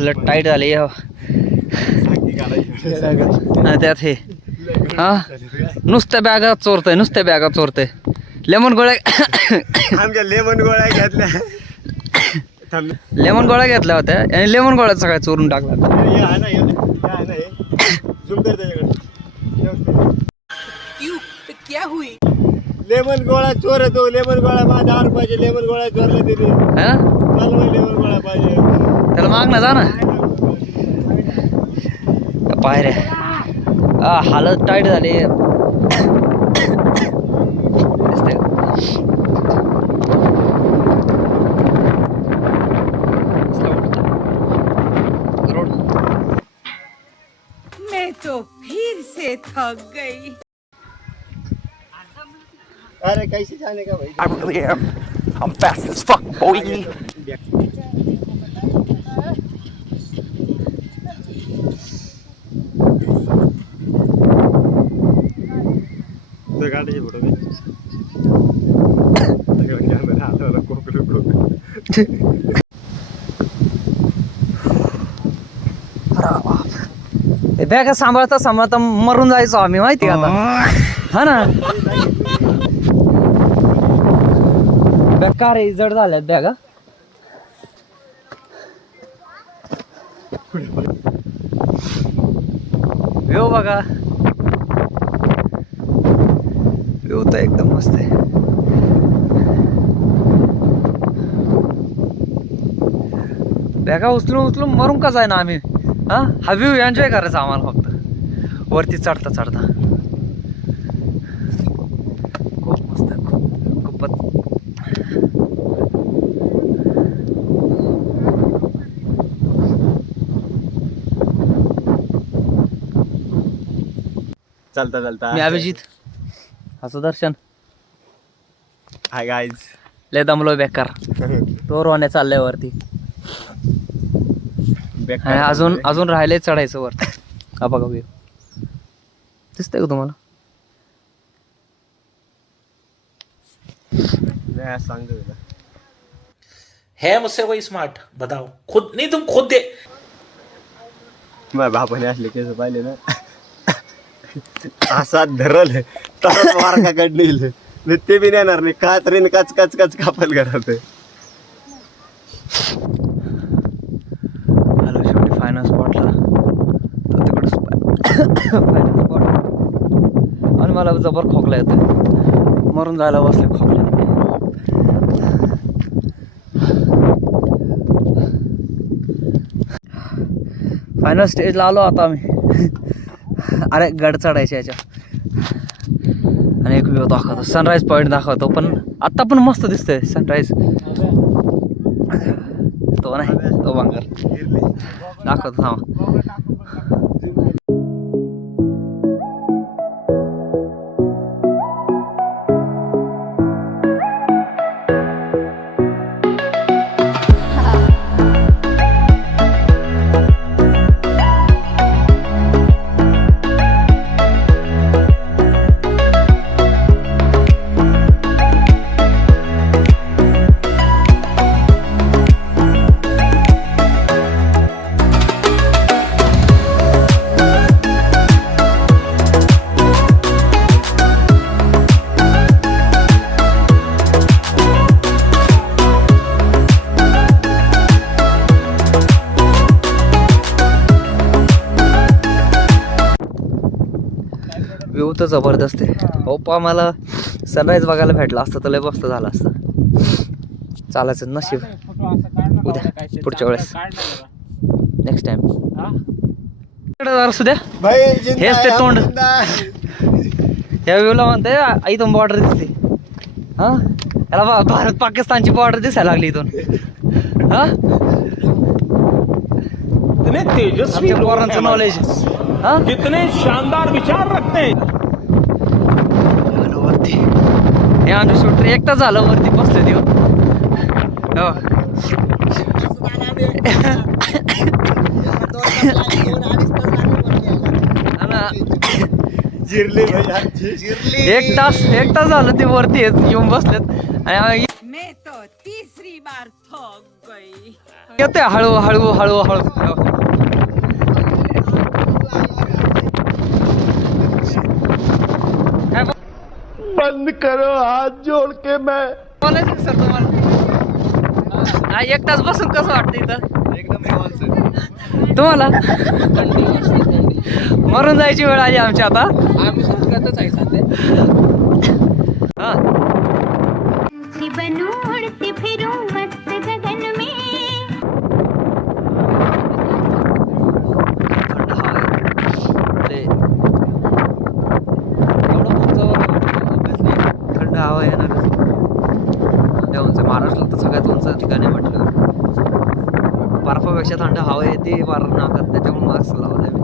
हालत टाईट झाली त्यात हे हा नुसत्या बॅगा चोरतय लेमन गोळ्या लेमन गोळ्या घेतल्या लेमन गोळ्या घेतल्या होत्या आणि लेमन गोळ्या सगळ्या चोरून टाकला क्या हुई लेमन गोळा चोर तो लेमन गोळा माझा 10 रुपयाचे लेमन गोळा चोरला तिने लेमन गोळा पाहिजे त्याला माग ना जा ना पायऱ्या हालत टाईट झाली मैं तो फिर से थक गई अरे कैसे जाने का भाई I really am. I'm fast as fuck, boy. गाडीचे फोटो मी कॅमेरा हाताला कोकरू बॅगा सांभाळता मरून जायचो आम्ही माहिती का आता हा ना बेकार जड झाल्यात बॅगा व्ह्यू बघा व्ह्यू तर एकदम मस्त आहे बॅगा उचलून मरून का जाय ना आम्ही हा व्ह्यू एन्जॉय करायचा आम्हाला फक्त वरती चढता खूप मस्त खूपच चलता मी अभिजित असं दर्शन हाय गाईज लय दमलो बेकार तो रोण्या चाललाय वरती आणि अजून राहिले चढायचं वरती हा बघा व्ह्यू दिसतंय का तुम्हाला सांगतो तुला है मुझसे कोई स्मार्ट बताओ खुद नहीं तुम खुद दे माझ्या बापाने असले केस पाहिले ना असा धरल तर मार्गाकडे नेल ते बी नेणार नाही का तरी काच कापल घरात आलो शेवटी फायनल स्पॉटला तर तिकडं फायनल स्पॉट आणि मला जबर खोकला येतो मरून जायला बसले खोकल्याने फायनल स्टेजला आलो आता आम्ही अरे गड चढायचे याच्या आणि एक व्ह्यू दाखवतो सनराईज पॉईंट दाखवतो पण आत्ता पण मस्त दिसतंय सनराईज तो नाही तो बांगर दाखवतो थांबा व्ह्यू तर जबरदस्त आहे होपा मला सनराईज बघायला भेटला असतं तर लय मस्त झालं असतं चालायचं नशीब उद्या पुढच्या वेळेस नेक्स्ट टाइम असू द्या हेच ते तोंड या व्ह्यूला म्हणते इथून बॉर्डर दिसते हा याला भारत पाकिस्तानची बॉर्डर दिसायला लागली इथून हा तेजस्वी पोरांचं नॉलेज हा कितने शानदार विचार रखते हैं वरती हे आमचं शूटर एकटा झालं वरती बसले देऊ एक तास झालं ते वरती येऊन बसलेत आणि मैं तो तीसरी बार थक गई. येते हळू हळू हळू हळू. काय बंद करो हाथ जोड़ के मैं बोलायचं का सर तुम्हाला? हा, एक तास बसून कसं वाटतं इथं? एकदम निवांत. तुम्हाला थंडी वाजते थंडी. मरून जायची वेळ आली आमची आता. आम्ही संस्कृतच आहे सध्या. हा बनूं उड़ती फिरूं मस्त गगन में. थंड हवा आहे. ते एवढं उंचावर obviously. थंड हवा आहे ना त्या उंच महाराष्ट्रात तर सगळ्यात उंच ठिकाणी म्हटलं बर्फापेक्षा थंड हवा येते वारा नाकात त्याच्यामुळे मास्क लावलाय मी.